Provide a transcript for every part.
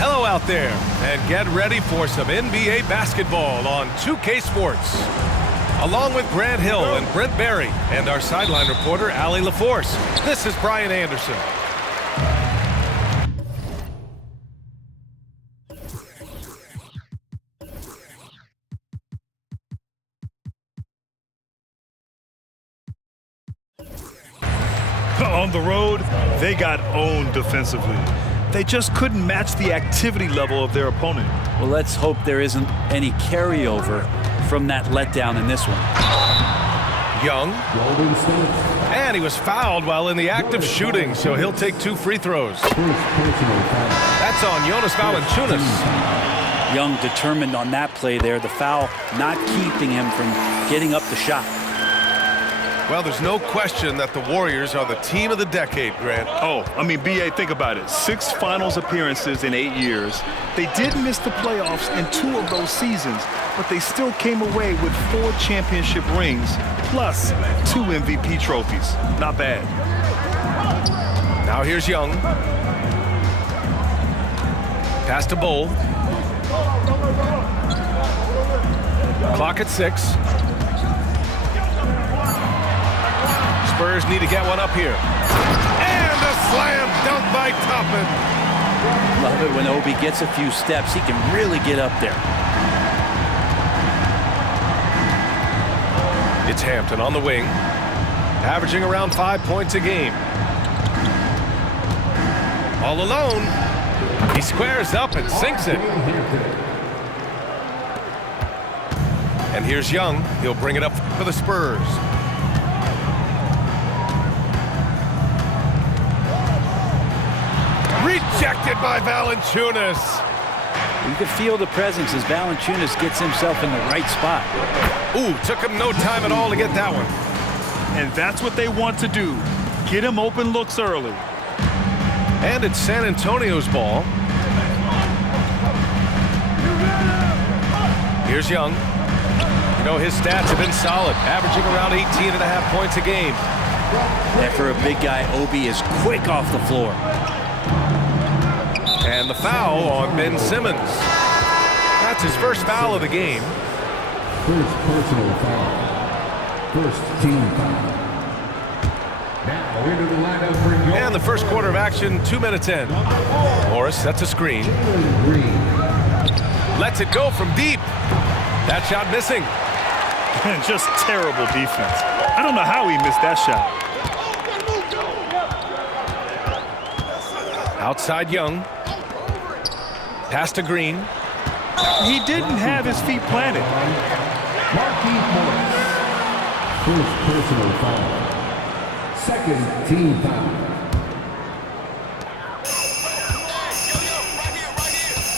Hello out there, and get ready for some NBA basketball on 2K Sports. Along with Grant Hill and Brent Berry and our sideline reporter, Allie LaForce, this is Brian Anderson. On the road, they got owned defensively. They just couldn't match the activity level of their opponent. Well, let's hope there isn't any carryover from that letdown in this one. Young. And he was fouled while in the act of shooting, so he'll take 2 free throws. That's on Jonas Valanciunas. Young determined on that play there, the foul not keeping him from getting up the shot. Well, there's no question that the Warriors are the team of the decade, Grant. Oh, I mean, B.A., think about it. 6 finals appearances in 8 years. They did miss the playoffs in 2 of those seasons, but they still came away with 4 championship rings, plus 2 MVP trophies. Not bad. Now here's Young. Pass to Bull. Clock at 6. Spurs need to get one up here. And a slam dunk by Toppin. Love it when Obi gets a few steps. He can really get up there. It's Hampton on the wing, averaging around 5 points a game. All alone. He squares up and sinks it. And here's Young. He'll bring it up for the Spurs. Rejected by Valanciunas. You can feel the presence as Valanciunas gets himself in the right spot. Ooh, took him no time at all to get that one. And that's what they want to do. Get him open looks early. And it's San Antonio's ball. Here's Young. You know, his stats have been solid, averaging around 18.5 points a game. And for a big guy, Obi is quick off the floor. And the foul on Ben Simmons. That's his first foul of the game. First personal foul. First team foul. Now into the lineup for York. And the first quarter of action, 2 minutes in. Morris sets a screen. Lets it go from deep. That shot missing. And just terrible defense. I don't know how he missed that shot. Outside Young. Pass to Green. He didn't have his feet planted. Marquise Morris. First personal foul. Second team foul.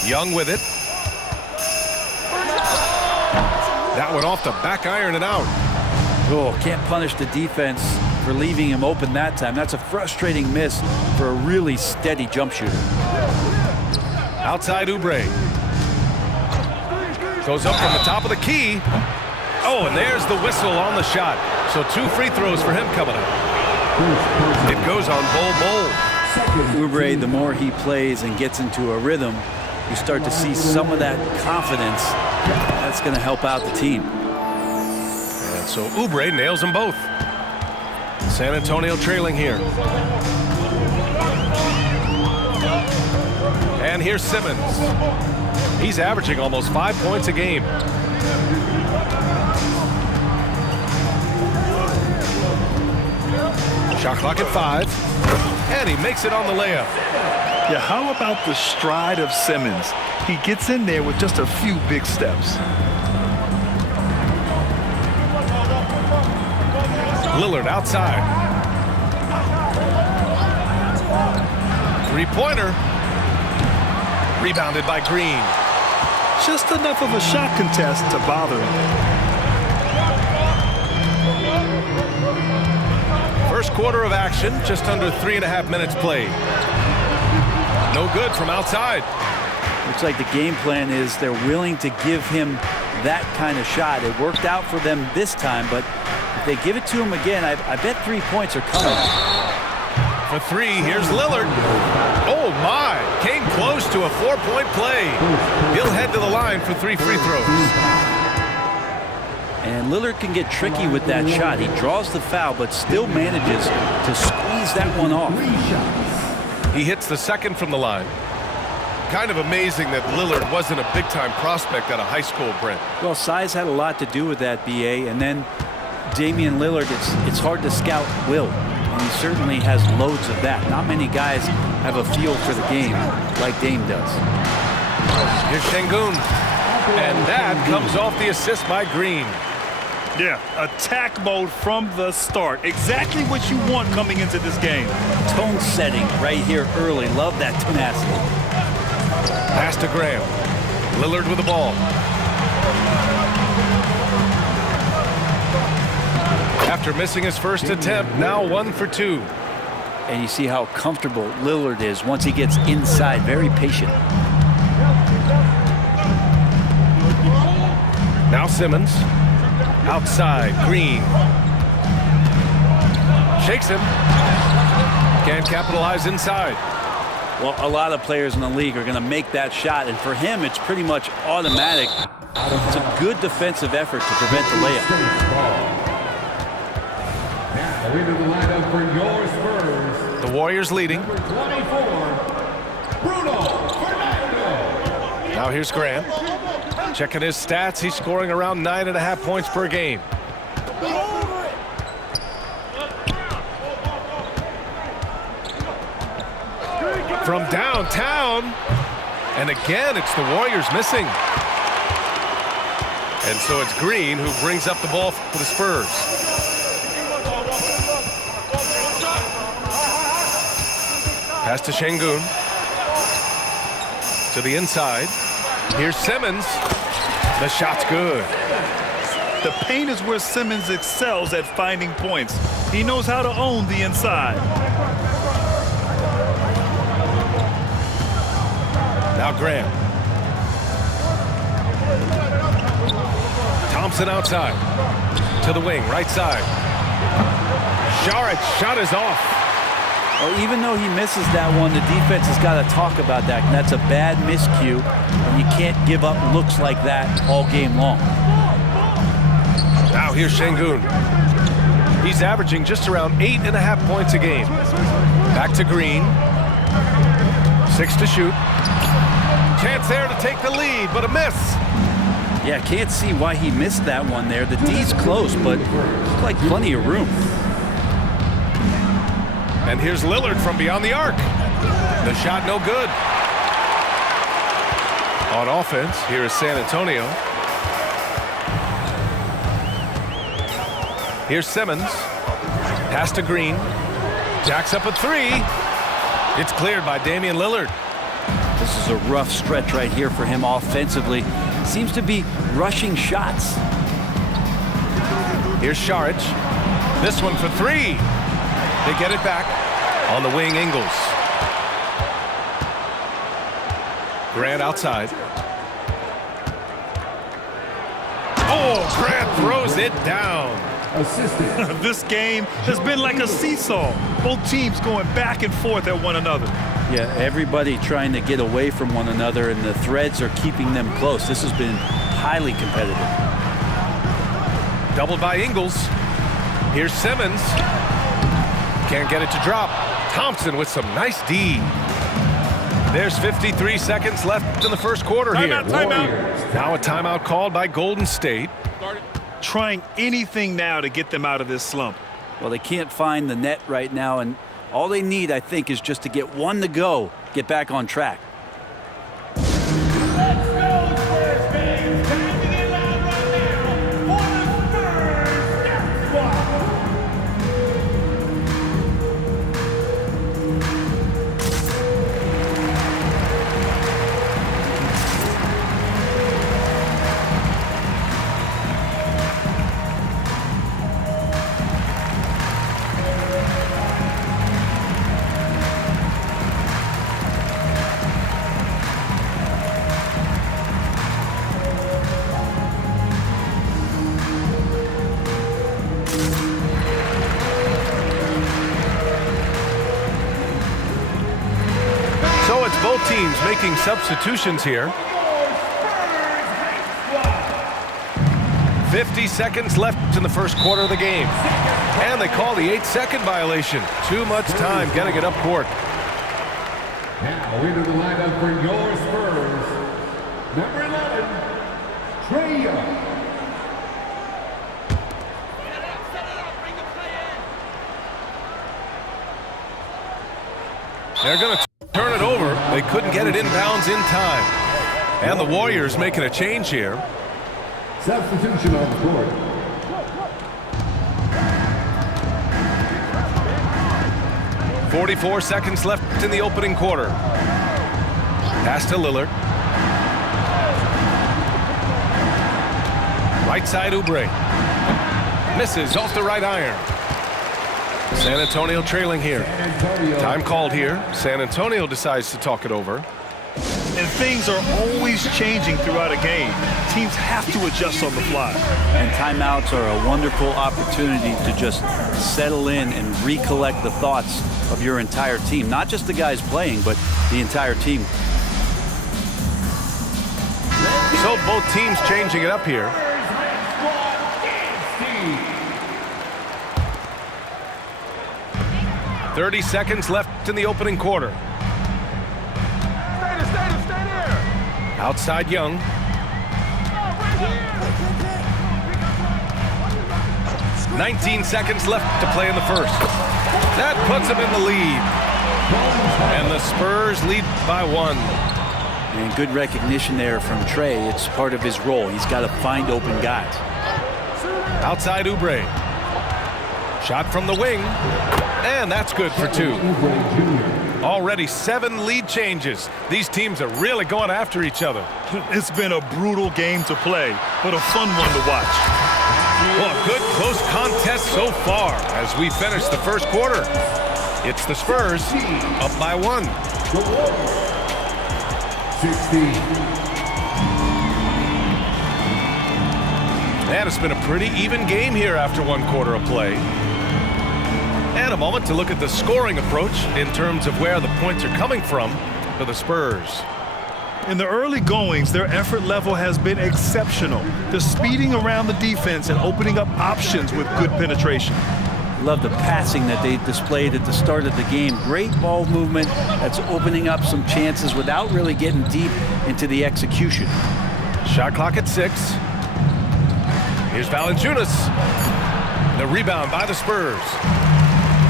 Young with it. That one off the back iron and out. Oh, can't punish the defense for leaving him open that time. That's a frustrating miss for a really steady jump shooter. Outside Oubre. Goes up from the top of the key. Oh, and there's the whistle on the shot. So 2 free throws for him coming up. It goes on Bull. Oubre, the more he plays and gets into a rhythm, you start to see some of that confidence. That's going to help out the team. And so Oubre nails them both. San Antonio trailing here. And here's Simmons. He's averaging almost 5 points a game. Shot clock at 5. And he makes it on the layup. Yeah, how about the stride of Simmons? He gets in there with just a few big steps. Lillard outside. 3-pointer. Rebounded by Green. Just enough of a shot contest to bother him. First quarter of action, just under 3.5 minutes played. No good from outside. Looks like the game plan is they're willing to give him that kind of shot. It worked out for them this time, but if they give it to him again, I bet 3 points are coming. for three. Here's Lillard. Oh, my. Came close to a 4-point play. He'll head to the line for 3 free throws. And Lillard can get tricky with that shot. He draws the foul, but still manages to squeeze that one off. He hits the second from the line. Kind of amazing that Lillard wasn't a big-time prospect out of high school, Brent. Well, size had a lot to do with that, B.A. And then Damian Lillard, it's hard to scout will. And he certainly has loads of that. Not many guys have a feel for the game like Dame does. Here's Şengün. And that comes off the assist by Green. Yeah, attack mode from the start. Exactly what you want coming into this game. Tone setting right here early. Love that tenacity. Pass to Graham. Lillard with the ball. After missing his first attempt, now 1 for 2. And you see how comfortable Lillard is once he gets inside. Very patient. Now Simmons. Outside, Green. Shakes him. Can't capitalize inside. Well, a lot of players in the league are going to make that shot, and for him, it's pretty much automatic. It's a good defensive effort to prevent the layup. Now into the lineup for your Spurs. The Warriors leading. Number 24, Bruno Fernando. Now here's Graham. Checking his stats, he's scoring around 9.5 points per game. From downtown, and again it's the Warriors missing. And so it's Green who brings up the ball for the Spurs. Pass to Şengün. To the inside. Here's Simmons. The shot's good. The paint is where Simmons excels at finding points. He knows how to own the inside. Now Graham. Thompson outside. To the wing, right side. Šarić, shot is off. Well, even though he misses that one, the defense has got to talk about that. And that's a bad miscue. And you can't give up looks like that all game long. Now here's Şengün. He's averaging just around 8.5 points a game. Back to Green. 6 to shoot. Chance there to take the lead, but a miss. Yeah, can't see why he missed that one there. The D's close, but looks like plenty of room. And here's Lillard from beyond the arc. The shot no good. On offense, here is San Antonio. Here's Simmons. Pass to Green. Jacks up a 3. It's cleared by Damian Lillard. This is a rough stretch right here for him offensively. Seems to be rushing shots. Here's Šarić. This one for 3. They get it back. On the wing, Ingles. Grant outside. Oh, Grant throws it down. Assistant. This game has been like a seesaw. Both teams going back and forth at one another. Yeah, everybody trying to get away from one another, and the threads are keeping them close. This has been highly competitive. Doubled by Ingles. Here's Simmons. Can't get it to drop. Thompson with some nice D. There's 53 seconds left in the first quarter here. Timeout. Now a timeout called by Golden State. Trying anything now to get them out of this slump. Well, they can't find the net right now, and all they need, I think, is just to get one to go, get back on track. making substitutions here. 50 seconds left in the first quarter of the game. And they call the 8-second violation. Too much time getting it up court. Now into the lineup for your Spurs, number 11, Trae Young. They're going to turn it over. They couldn't get it inbounds in time. And the Warriors making a change here. Substitution on the court. .44 seconds left in the opening quarter. Pass to Lillard. Right side Oubre. Misses off the right iron. San Antonio trailing here. Time called here. San Antonio decides to talk it over. And things are always changing throughout a game. Teams have to adjust on the fly. And timeouts are a wonderful opportunity to just settle in and recollect the thoughts of your entire team. Not just the guys playing, but the entire team. So both teams changing it up here. .30 seconds left in the opening quarter. Outside Young. Right 19 seconds left to play in the first. That puts them in the lead. And the Spurs lead by 1. And good recognition there from Trae. It's part of his role. He's got to find open guys. Outside Oubre. Shot from the wing. And that's good for 2. Already 7 lead changes. These teams are really going after each other. It's been a brutal game to play, but a fun one to watch. Well, a good close contest so far as we finish the first quarter. It's the Spurs up by 1. 16. And it's been a pretty even game here after 1 quarter of play. And a moment to look at the scoring approach in terms of where the points are coming from for the Spurs. In the early goings, their effort level has been exceptional. They're speeding around the defense and opening up options with good penetration. Love the passing that they displayed at the start of the game. Great ball movement that's opening up some chances without really getting deep into the execution. Shot clock at 6. Here's Valanciunas. The rebound by the Spurs.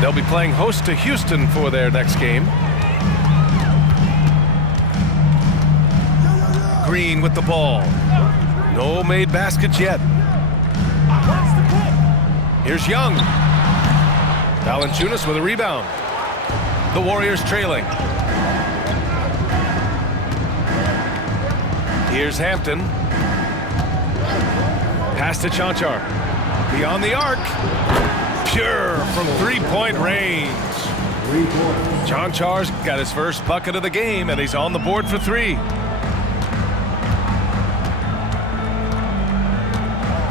They'll be playing host to Houston for their next game. Green with the ball. No made baskets yet. Here's Young. Valanciunas with a rebound. The Warriors trailing. Here's Hampton. Pass to Chanchar. Beyond the arc. Pure from 3-point range. Chanchar's got his first bucket of the game, and he's on the board for 3.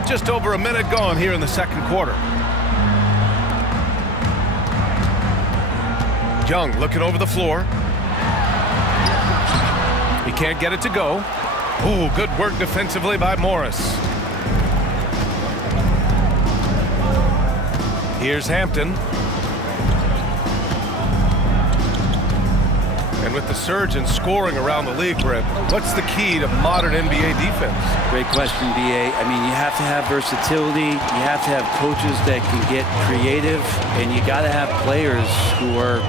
Just over a minute gone here in the second quarter. Young looking over the floor. He can't get it to go. Ooh, good work defensively by Morris. Here's Hampton. And with the surge in scoring around the league, Brett, what's the key to modern NBA defense? Great question, B.A. I mean, you have to have versatility. You have to have coaches that can get creative. And you got to have players who are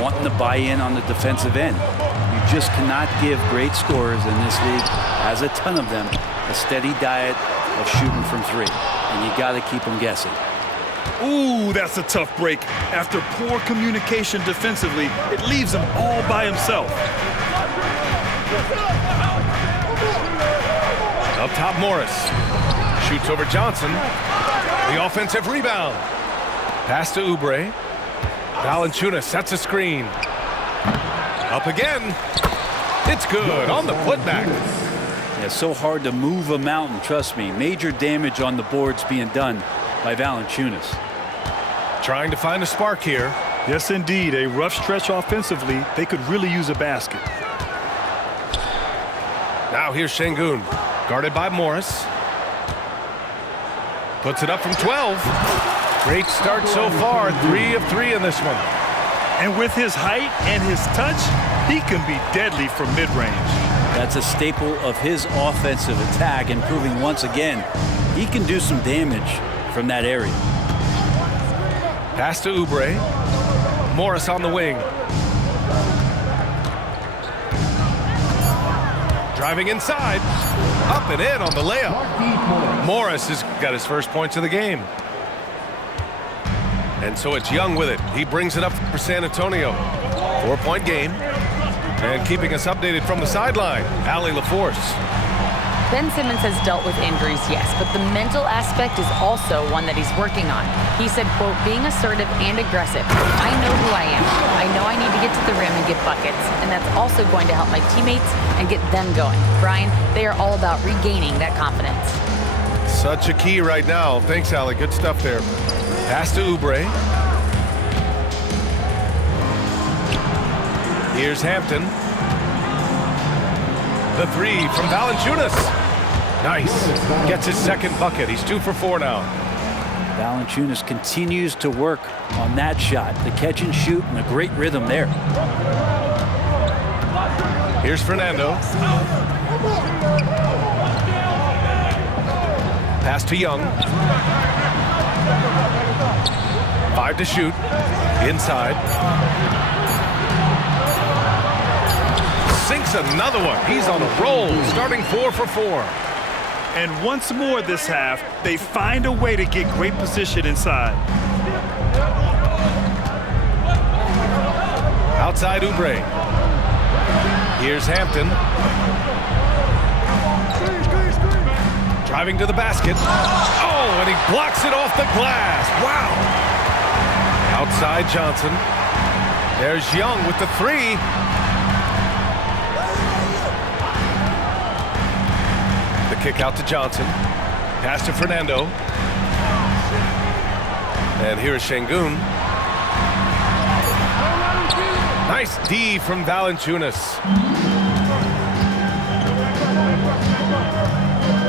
wanting to buy in on the defensive end. You just cannot give great scorers in this league, as a ton of them, a steady diet of shooting from 3. And you got to keep them guessing. Ooh, that's a tough break. After poor communication defensively, it leaves him all by himself. Up top, Morris. Shoots over Johnson. The offensive rebound. Pass to Oubre. Valanciunas sets a screen. Up again. It's good on the putback. Yeah, so hard to move a mountain, trust me. Major damage on the boards being done by Valanciunas. Trying to find a spark here. Yes, indeed. A rough stretch offensively. They could really use a basket. Now here's Şengün, guarded by Morris. Puts it up from 12. Great start so far, 3 of 3 in this one. And with his height and his touch, he can be deadly from mid-range. That's a staple of his offensive attack, and proving once again he can do some damage from that area. Pass to Oubre. Morris on the wing. Driving inside. Up and in on the layup. Morris has got his first points of the game. And so it's Young with it. He brings it up for San Antonio. 4-point game. And keeping us updated from the sideline, Allie LaForce. Ben Simmons has dealt with injuries, yes, but the mental aspect is also one that he's working on. He said, quote, being assertive and aggressive. I know who I am. I know I need to get to the rim and get buckets, and that's also going to help my teammates and get them going. Brian, they are all about regaining that confidence. Such a key right now. Thanks, Allie. Good stuff there. Pass to Oubre. Here's Hampton. The 3 from Valanciunas. Nice. Gets his second bucket. He's 2 for 4 now. Valanciunas continues to work on that shot. The catch and shoot and a great rhythm there. Here's Fernando. Pass to Young. 5 to shoot. Inside. Sinks another one. He's on a roll, starting 4 for 4. And once more this half, they find a way to get great position inside. Outside Oubre. Here's Hampton. Driving to the basket. Oh, and he blocks it off the glass. Wow. Outside Johnson. There's Young with the 3. Kick out to Johnson. Pass to Fernando. And here's Şengün. Nice D from Valanciunas.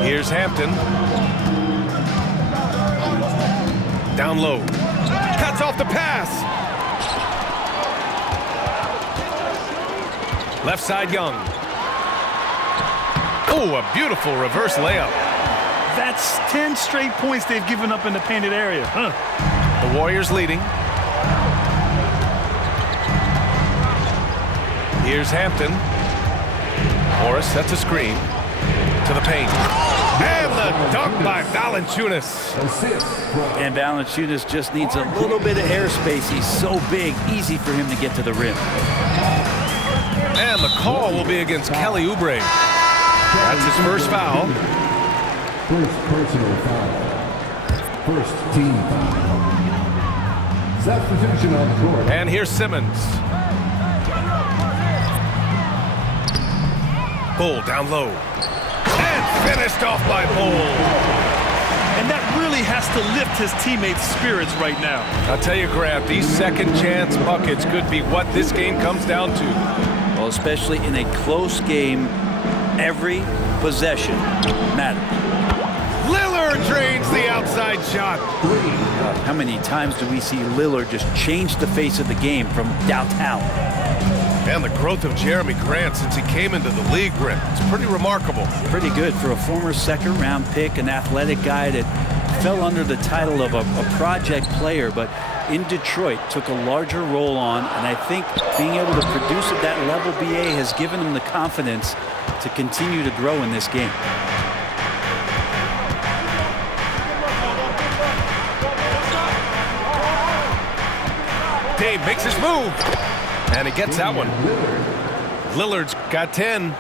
Here's Hampton. Down low. Cuts off the pass. Left side Young. Oh, a beautiful reverse layup. That's 10 straight points they've given up in the painted area. The Warriors leading. Here's Hampton. Morris sets a screen to the paint. And the dunk by Valanciunas. And Valanciunas just needs a little bit of airspace. He's so big, easy for him to get to the rim. And the call will be against Kelly Oubre. That's his first foul. First personal foul. First team foul. Substitution on the court. And here's Simmons. Bull down low. And finished off by Bull. And that really has to lift his teammates' spirits right now. I'll tell you, Grant, these second chance buckets could be what this game comes down to. Well, especially in a close game, every possession matters. Lillard drains the outside shot. How many times do we see Lillard just change the face of the game from downtown? And the growth of Jeremy Grant since he came into the league, Brent, it's pretty remarkable. Pretty good for a former second-round pick, an athletic guy that fell under the title of a project player, but in Detroit took a larger role on, and I think being able to produce at that level, BA, has given him the confidence to continue to grow in this game. Dave makes his move, and he gets that one. Lillard's got 10.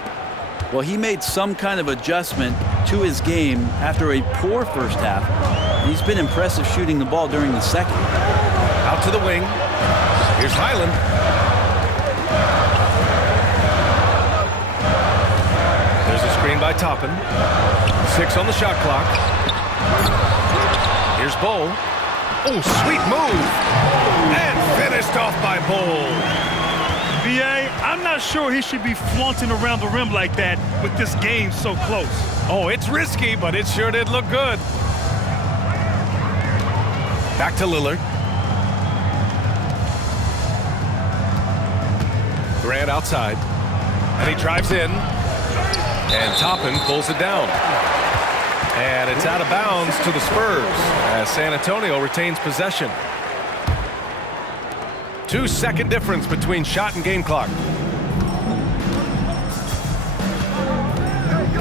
Well, he made some kind of adjustment to his game after a poor first half. He's been impressive shooting the ball during the second. Out to the wing. Here's Highland. There's a screen by Toppin. 6 on the shot clock. Here's Bull. Oh, sweet move. And finished off by Bull. BA, I'm not sure he should be flaunting around the rim like that with this game so close. Oh, it's risky, but it sure did look good. Back to Lillard. Grant outside. And he drives in. And Toppin pulls it down. And it's out of bounds to the Spurs as San Antonio retains possession. 2-second difference between shot and game clock.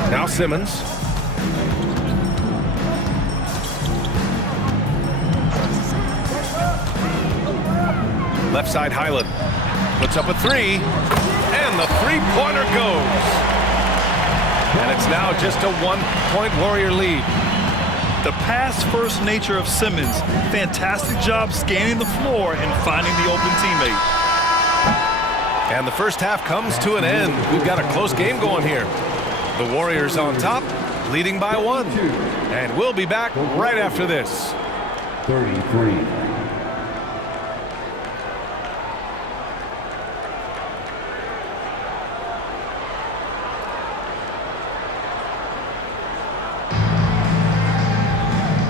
Now Simmons. Left side Highland. Puts up a three. And the three-pointer goes. And it's now just a one-point Warrior lead. The pass-first nature of Simmons. Fantastic job scanning the floor and finding the open teammate. And the first half comes to an end. We've got a close game going here. The Warriors on top, leading by 1. And we'll be back right after this. 33.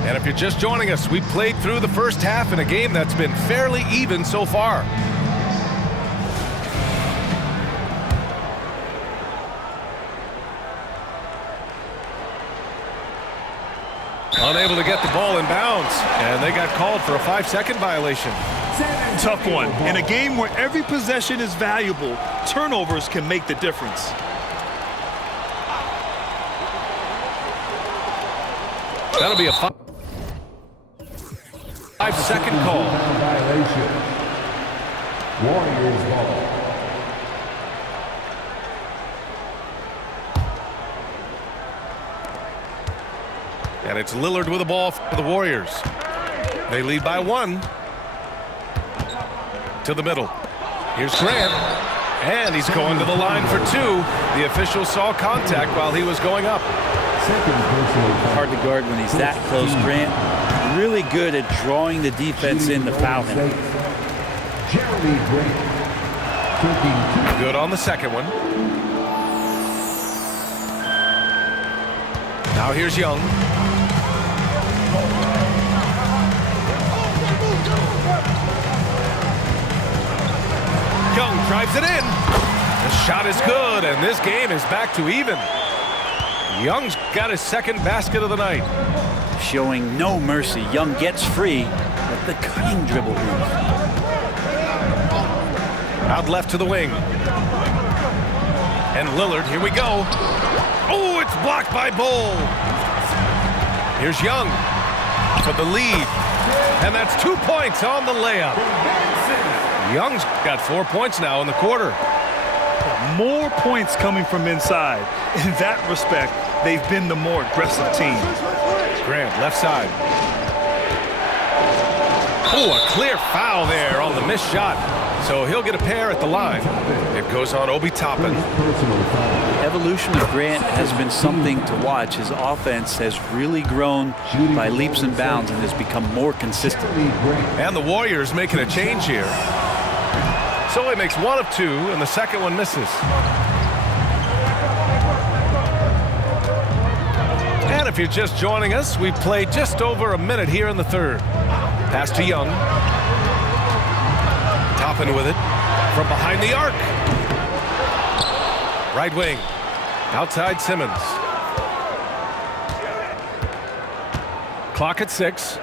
And if you're just joining us, we played through the first half in a game that's been fairly even so far. Unable to get the ball in bounds, and they got called for a 5-second violation. Tough one. In a game where every possession is valuable, turnovers can make the difference. That'll be a 5-second call. Violation. Warriors ball. And it's Lillard with the ball for the Warriors. They lead by 1. To the middle. Here's Grant. And he's going to the line for 2. The official saw contact while he was going up. Hard to guard when he's that close. Grant really good at drawing the defense in to foul him. Good on the second one. Now here's Young. Young drives it in. The shot is good, and this game is back to even. Young's got his second basket of the night. Showing no mercy. Young gets free with the cutting dribble move. Out left to the wing. And Lillard, here we go. Oh, it's blocked by Bull. Here's Young for the lead. And that's 2 points on the layup. Young's got 4 points now in the quarter. More points coming from inside. In that respect, they've been the more aggressive team. Grant, left side. Oh, a clear foul there on the missed shot. So he'll get a pair at the line. It goes on Obi Toppin. Evolution of Grant has been something to watch. His offense has really grown by leaps and bounds and has become more consistent. And the Warriors making a change here. So he makes 1 of 2, and the second one misses. And if you're just joining us, we've played just over a minute here in the third. Pass to Young. Toppin with it from behind the arc. Right wing. Outside Simmons. Clock at 6.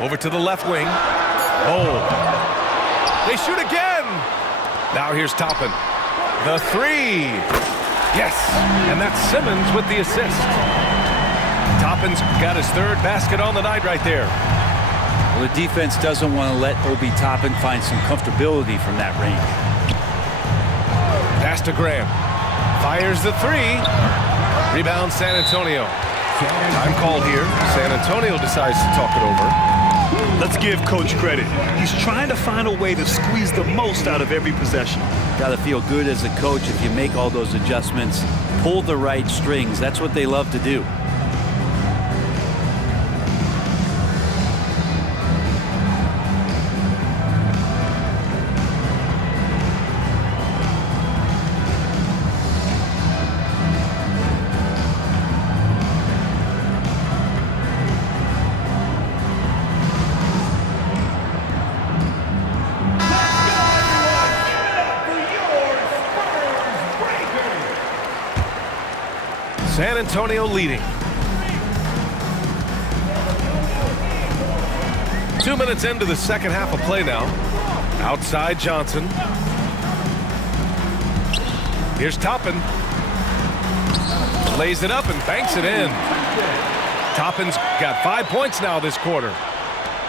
Over to the left wing. Oh. They shoot again. Now here's Toppin. The 3. Yes. And that's Simmons with the assist. Toppin's got his third basket on the night right there. Well, the defense doesn't want to let Obi Toppin find some comfortability from that range. Pass to Graham. Fires the 3. Rebound San Antonio. Time called here. San Antonio decides to talk it over. Let's give Coach credit. He's trying to find a way to squeeze the most out of every possession. Got to feel good as a coach if you make all those adjustments, pull the right strings. That's what they love to do. San Antonio leading. 2 minutes into the second half of play now. Outside Johnson. Here's Toppin. Lays it up and banks it in. Toppin's got 5 points now this quarter.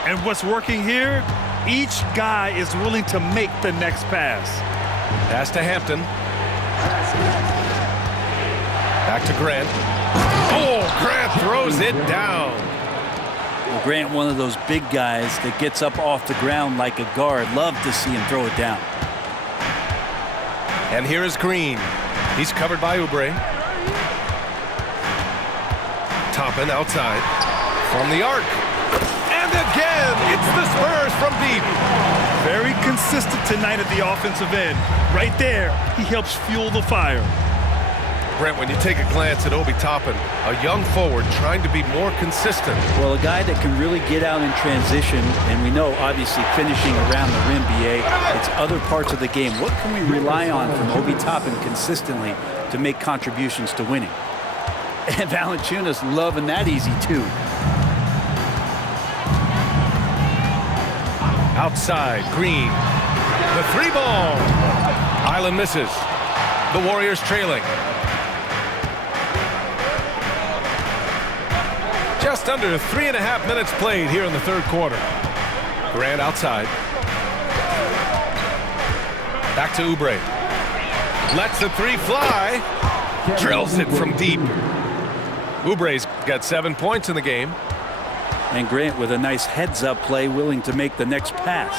And what's working here? Each guy is willing to make the next pass. Pass to Hampton. Back to Grant. Oh, Grant throws it down. Well, Grant, one of those big guys that gets up off the ground like a guard. Love to see him throw it down. And here is Green. He's covered by Oubre. Toppin outside from the arc. And again, it's the Spurs from deep. Very consistent tonight at the offensive end. Right there, he helps fuel the fire. Brent, when you take a glance at Obi Toppin, a young forward trying to be more consistent. Well, a guy that can really get out in transition, and we know, obviously, finishing around the rim, BA, it's other parts of the game. What can we rely on from Obi Toppin consistently to make contributions to winning? And Valanciunas loving that easy, too. Outside, Green. The three ball. Island misses. The Warriors trailing. Just under 3.5 minutes played here in the third quarter. Grant outside. Back to Oubre. Lets the three fly. Drills it from deep. Oubre's got 7 points in the game. And Grant with a nice heads-up play, willing to make the next pass.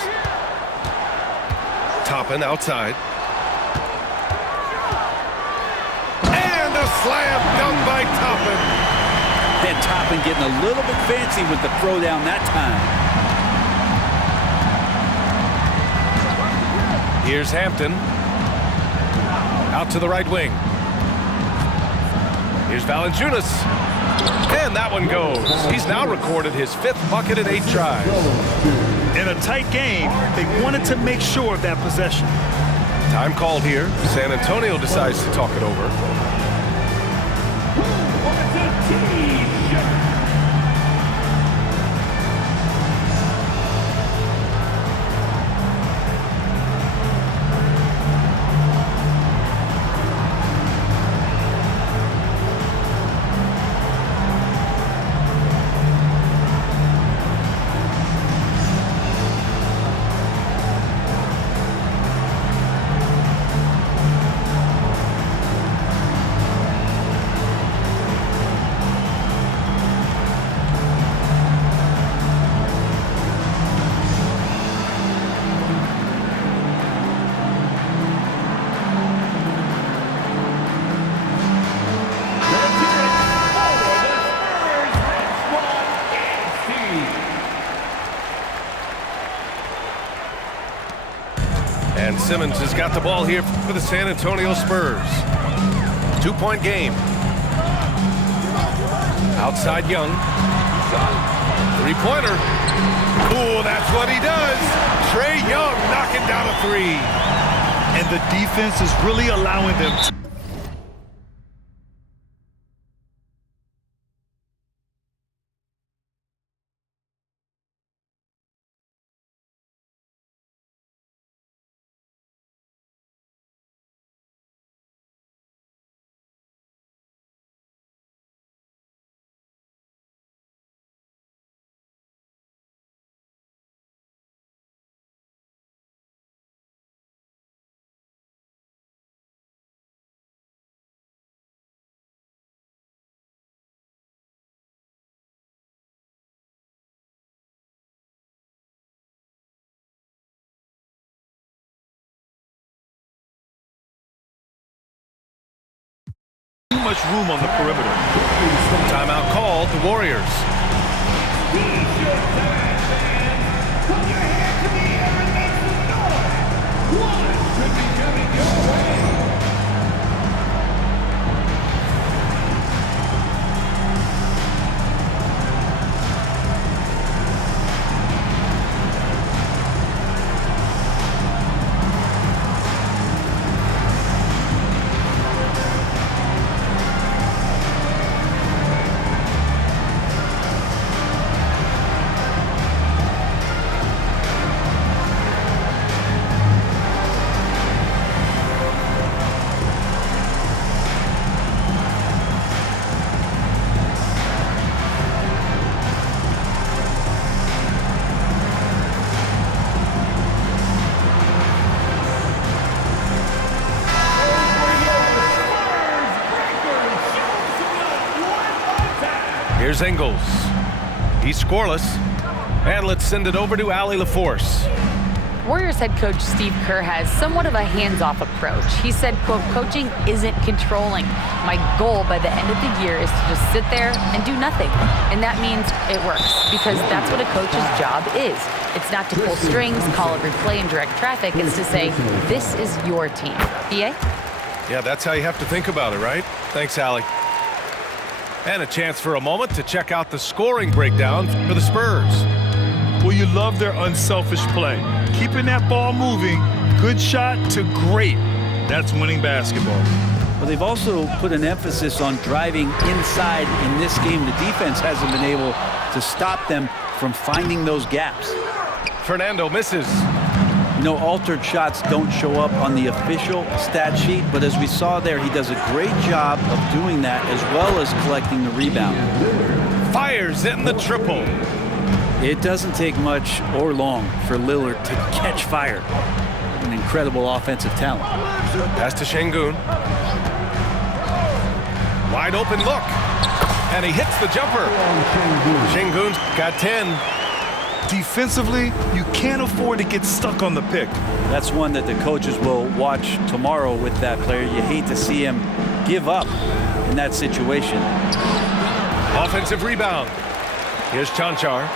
Toppin outside. And a slam dunk by Toppin. And Toppin getting a little bit fancy with the throwdown that time. Here's Hampton. Out to the right wing. Here's Valanciunas. And that one goes. He's now recorded his 5th bucket in 8 tries. In a tight game, they wanted to make sure of that possession. Time called here. San Antonio decides to talk it over. And Simmons has got the ball here for the San Antonio Spurs. 2-point game. Outside Young. Three-pointer. Ooh, that's what he does. Trae Young knocking down a three. And the defense is really allowing them to. Much room on the perimeter. Timeout called, the Warriors. Here's Ingles. He's scoreless. And let's send it over to Allie LaForce. Warriors head coach Steve Kerr has somewhat of a hands-off approach. He said, quote, coaching isn't controlling. My goal by the end of the year is to just sit there and do nothing. And that means it works, because that's what a coach's job is. It's not to pull strings, call every play, and direct traffic. It's to say, this is your team. BA? Yeah, that's how you have to think about it, right? Thanks, Allie. And a chance for a moment to check out the scoring breakdown for the Spurs. Well, you love their unselfish play. Keeping that ball moving, good shot to great. That's winning basketball. Well, they've also put an emphasis on driving inside in this game. The defense hasn't been able to stop them from finding those gaps. Fernando misses. No altered shots don't show up on the official stat sheet, but as we saw there, he does a great job of doing that as well as collecting the rebound. Fires in the triple. It doesn't take much or long for Lillard to catch fire. An incredible offensive talent. Pass to Şengün. Wide open look. And he hits the jumper. Şengün's got 10. Defensively, you can't afford to get stuck on the pick. That's one that the coaches will watch tomorrow with that player. You hate to see him give up in that situation. Offensive rebound. Here's Cancar.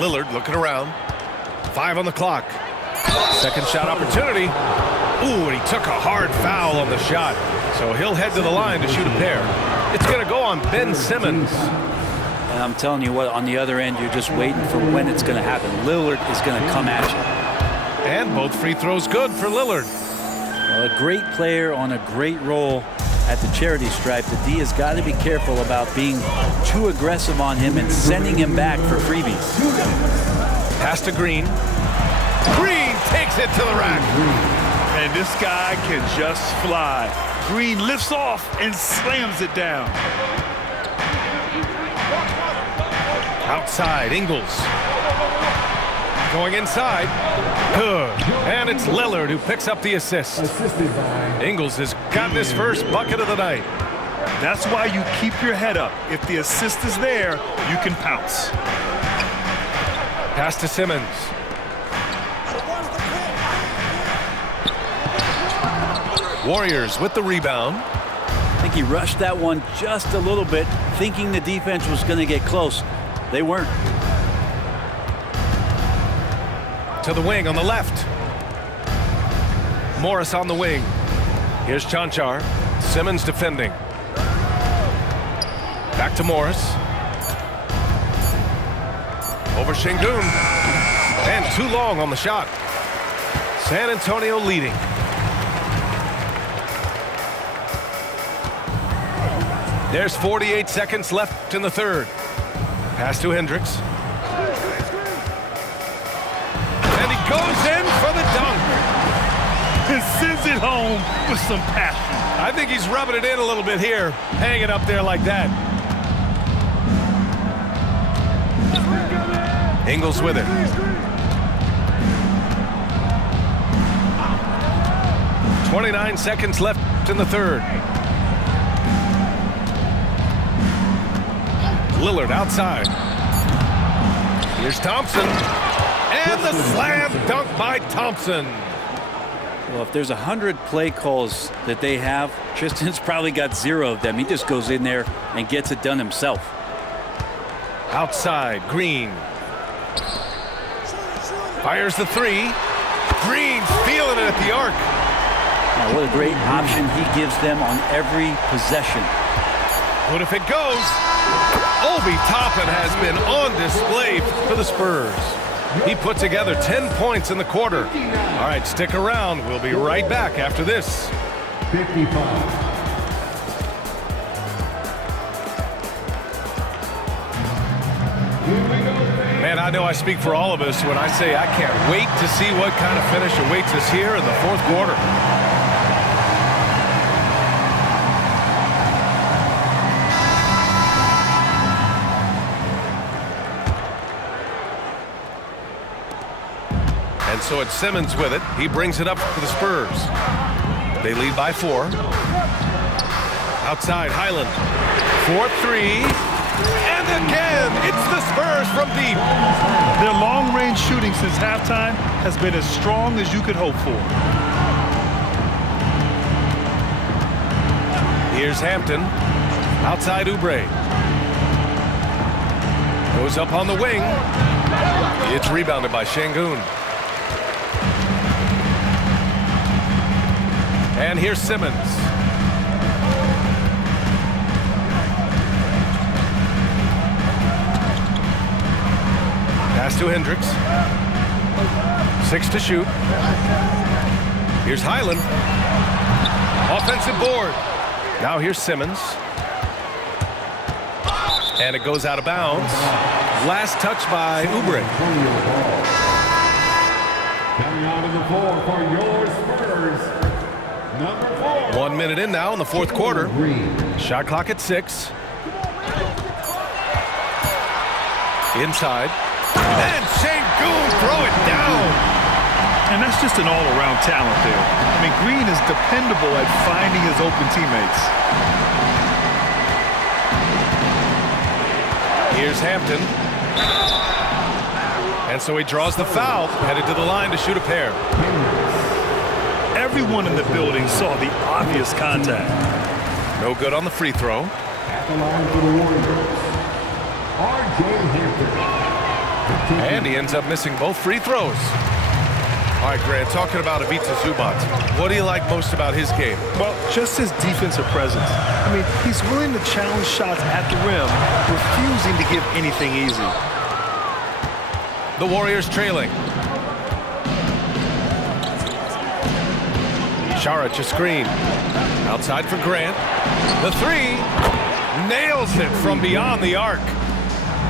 Lillard looking around. 5 on the clock. Second shot opportunity. Ooh, and he took a hard foul on the shot. So he'll head to the line to shoot a pair. It's going to go on Ben Simmons. And I'm telling you what, on the other end, you're just waiting for when it's going to happen. Lillard is going to come at you. And both free throws good for Lillard. Well, a great player on a great role at the charity stripe. The D has got to be careful about being too aggressive on him and sending him back for freebies. Pass to Green. Green takes it to the rack. And this guy can just fly. Green lifts off and slams it down. Outside, Ingles. Going inside. Good. And it's Lillard who picks up the assist. Ingles has gotten his first bucket of the night. That's why you keep your head up. If the assist is there, you can pounce. Pass to Simmons. Warriors with the rebound. I think he rushed that one just a little bit, thinking the defense was going to get close. They weren't. To the wing on the left. Morris on the wing. Here's Cancar. Simmons defending. Back to Morris. Over Şengün. And too long on the shot. San Antonio leading. There's 48 seconds left in the third. Pass to Hendricks. And he goes in for the dunk. And sends it home with some passion. I think he's rubbing it in a little bit here. Hang it up there like that. Ingles with it. .29 seconds left in the third. Lillard outside. Here's Thompson. And the slam dunk by Thompson. Well, if there's 100 play calls that they have, Tristan's probably got 0 of them. He just goes in there and gets it done himself. Outside, Green. Fires the three. Green feeling it at the arc. Now, what a great option he gives them on every possession. What if it goes? Obi Toppin has been on display for the Spurs. He put together 10 points in the quarter. All right, stick around. We'll be right back after this. 55. Man, I know I speak for all of us when I say I can't wait to see what kind of finish awaits us here in the fourth quarter. And so it's Simmons with it. He brings it up for the Spurs. They lead by 4. Outside, Highland. 4-3. And again, it's the Spurs from deep. Their long-range shooting since halftime has been as strong as you could hope for. Here's Hampton. Outside Oubre. Goes up on the wing. It's rebounded by Şengün. And here's Simmons. Pass to Hendricks. 6 to shoot. Here's Highland. Offensive board. Now here's Simmons. And it goes out of bounds. Last touch by Oubre. Coming out of the floor for your Spurs, number 4. 1 minute in now in the fourth quarter. Shot clock at 6. Inside. And Şengün throw it down. And that's just an all-around talent there. I mean, Green is dependable at finding his open teammates. Here's Hampton. And so he draws the foul, headed to the line to shoot a pair. Everyone in the building saw the obvious contact. No good on the free throw. At the line for the Warriors, R.J. Hampton. And he ends up missing both free throws. All right, Grant, talking about Ivica Zubac, what do you like most about his game? Well, just his defensive presence. I mean, he's willing to challenge shots at the rim, refusing to give anything easy. The Warriors trailing. Šarić a screen. Outside for Grant. The 3 nails it from beyond the arc.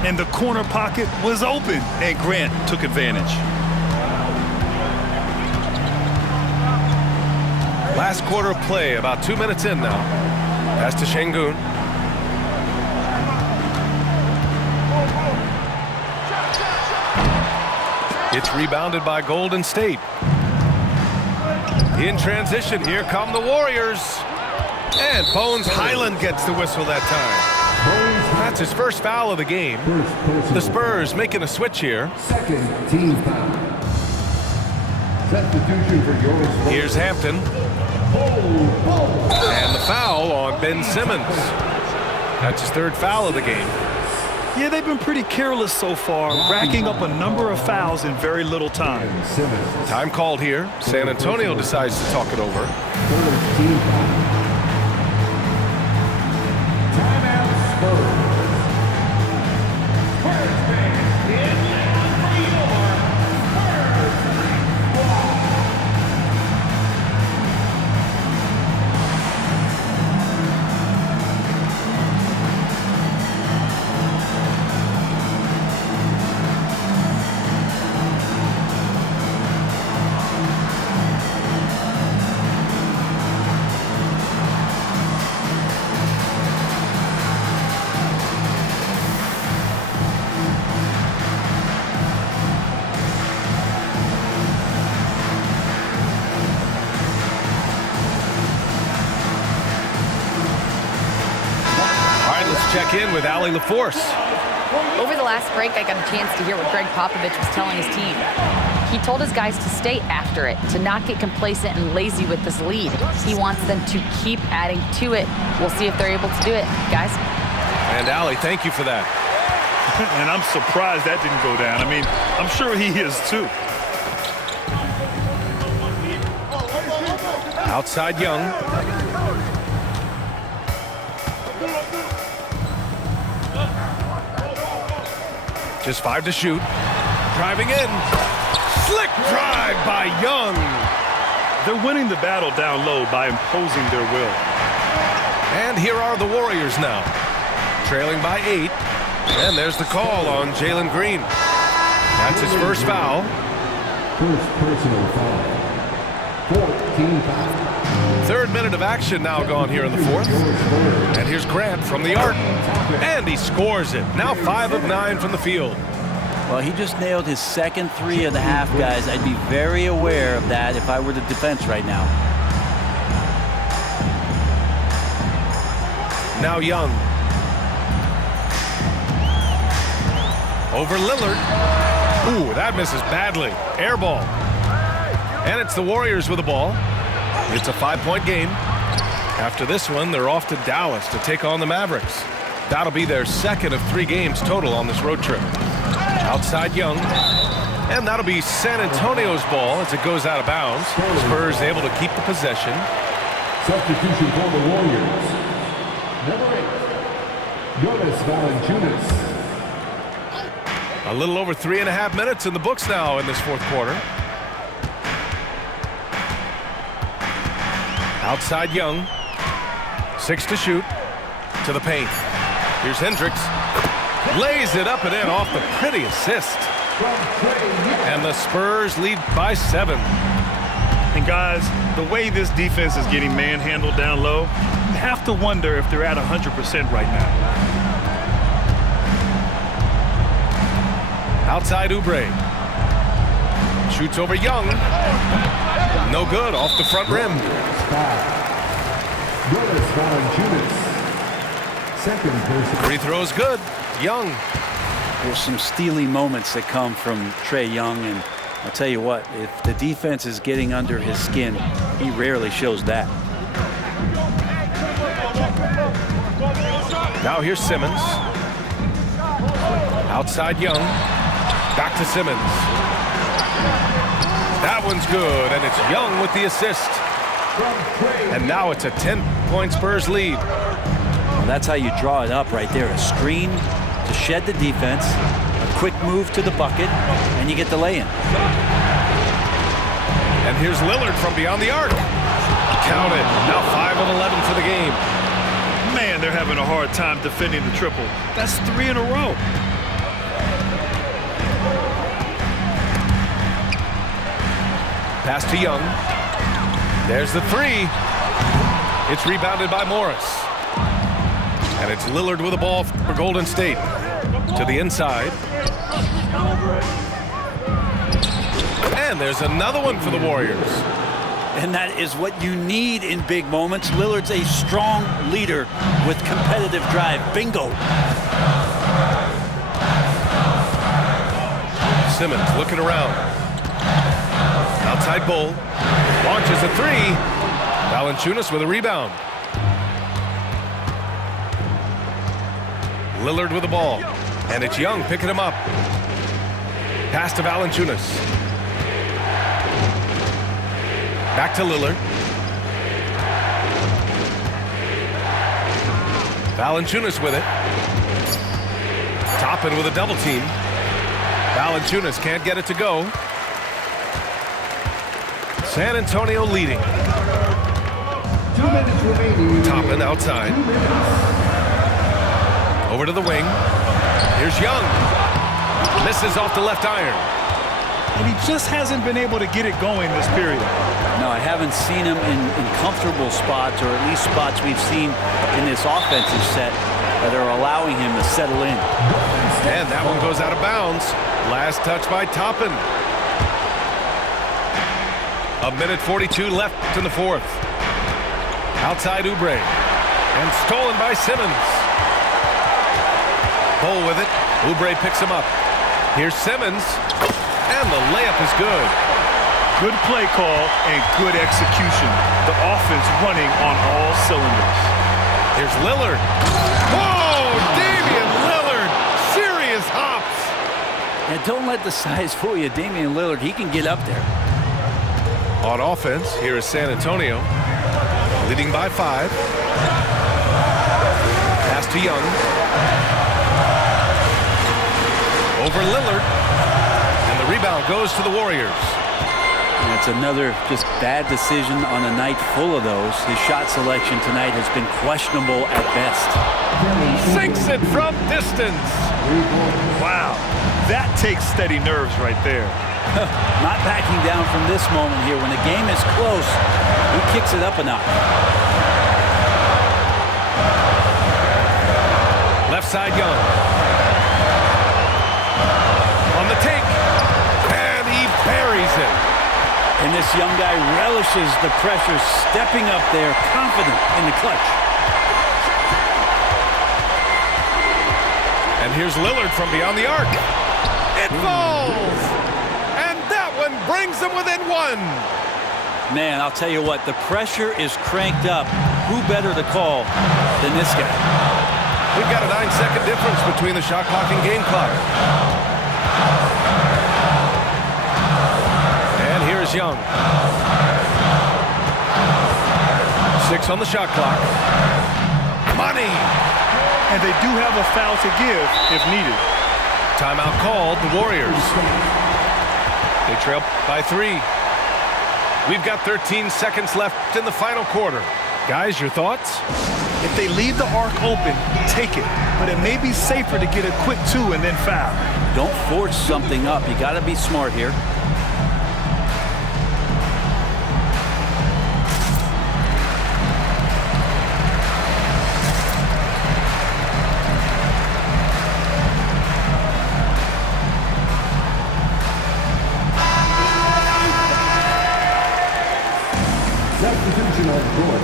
And the corner pocket was open, and Grant took advantage. Last quarter of play, about 2 minutes in now. Pass to Şengün. It's rebounded by Golden State. In transition, here come the Warriors. And Bones Highland gets the whistle that time. That's his first foul of the game. The Spurs making a switch here. Second team foul. Substitution for your Spurs. Here's Hampton. And the foul on Ben Simmons. That's his third foul of the game. Yeah, they've been pretty careless so far, racking up a number of fouls in very little time. Time called here. San Antonio decides to talk it over. Third team foul. Timeout Spurs. Spurs fans, get down for your Spurs ball. Check in with Allie LaForce. Over the last break, I got a chance to hear what Greg Popovich was telling his team. He told his guys to stay after it, to not get complacent and lazy with this lead. He wants them to keep adding to it. We'll see if they're able to do it, guys. And Allie, thank you for that. And I'm surprised that didn't go down. I mean, I'm sure he is too. Outside Young. Just 5 to shoot. Driving in. Slick drive by Young. They're winning the battle down low by imposing their will. And here are the Warriors now. Trailing by 8. And there's the call on Jalen Green. That's his first foul. First personal foul. 14 foul. Third minute of action now gone here in the fourth. And here's Grant from the arc. And he scores it. Now 5 of 9 from the field. Well, he just nailed his second 3 of the half, guys. I'd be very aware of that if I were the defense right now. Now Young. Over Lillard. Ooh, that misses badly. Air ball. And it's the Warriors with the ball. It's a 5-point game. After this one, they're off to Dallas to take on the Mavericks. That'll be their second of 3 games total on this road trip. Outside Young. And that'll be San Antonio's ball as it goes out of bounds. Spurs able to keep the possession. Substitution for the Warriors. Number 8, Jonas Valanciunas. A little over 3.5 minutes in the books now in this fourth quarter. Outside Young. 6 to shoot. To the paint. Here's Hendricks. Lays it up and in off the pretty assist. And the Spurs lead by 7. And guys, the way this defense is getting manhandled down low, you have to wonder if they're at 100% right now. Outside Oubre. Shoots over Young. No good, off the front rim. Jonas Valanciunas. Second person. Free throw's good. Young. There's some steely moments that come from Trae Young, and I'll tell you what, if the defense is getting under his skin, he rarely shows that. Now here's Simmons. Outside Young. Back to Simmons. That one's good, and it's Young with the assist. And now it's a 10-point Spurs lead. Well, that's how you draw it up right there. A screen to shed the defense, a quick move to the bucket, and you get the lay-in. And here's Lillard from beyond the arc. Counted. Now 5 of 11 for the game. Man, they're having a hard time defending the triple. That's 3 in a row. Pass to Young. There's the 3. It's rebounded by Morris. And it's Lillard with the ball for Golden State. To the inside. And there's another one for the Warriors. And that is what you need in big moments. Lillard's a strong leader with competitive drive. Bingo. Simmons looking around. Outside Bull. Launches a 3. Valanciunas with a rebound. Lillard with the ball. And it's Young picking him up. Pass to Valanciunas. Back to Lillard. Valanciunas with it. Toppin with a double team. Valanciunas can't get it to go. San Antonio leading. 2 minutes remaining. Toppin outside. Over to the wing. Here's Young. Misses off the left iron. And he just hasn't been able to get it going this period. No, I haven't seen him in comfortable spots, or at least spots we've seen in this offensive set that are allowing him to settle in. And that one goes out of bounds. Last touch by Toppin. 1:42 left in the fourth. Outside Oubre. And stolen by Simmons. Bull with it. Oubre picks him up. Here's Simmons. And the layup is good. Good play call and good execution. The offense running on all cylinders. Here's Lillard. Whoa! Damian Lillard. Serious hops. And don't let the size fool you. Damian Lillard, he can get up there. On offense, here is San Antonio. Leading by 5. Pass to Young. Over Lillard. And the rebound goes to the Warriors. And it's another just bad decision on a night full of those. His shot selection tonight has been questionable at best. Sinks it from distance. Wow, that takes steady nerves right there. Not backing down from this moment here. When the game is close, he kicks it up a notch. Left side Young. On the take. And he buries it. And this young guy relishes the pressure, stepping up there, confident in the clutch. And here's Lillard from beyond the arc. It falls! And that one brings them within one. Man, I'll tell you what, the pressure is cranked up. Who better to call than this guy? We've got a 9-second difference between the shot clock and game clock. And here's Young. 6 on the shot clock. Money! And they do have a foul to give if needed. Timeout called, the Warriors. They trail by 3. We've got 13 seconds left in the final quarter. Guys, your thoughts? If they leave the arc open, take it. But it may be safer to get a quick 2 and then foul. Don't force something up. You got to be smart here. Substitution on court.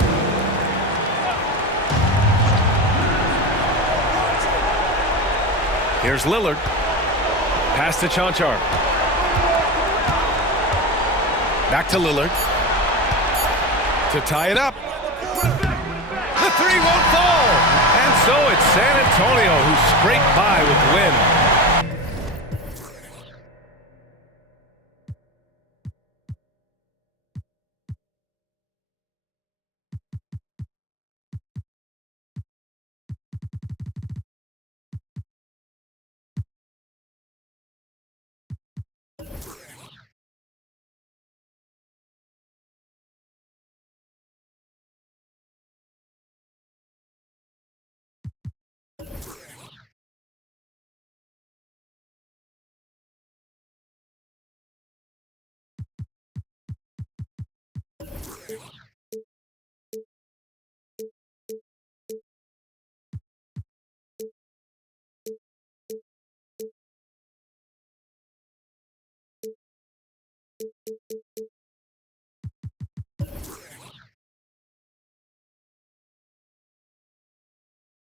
Here's Lillard. Pass to Chanchar. Back to Lillard. To tie it up. The 3 won't fall. And so it's San Antonio who scraped by with the win.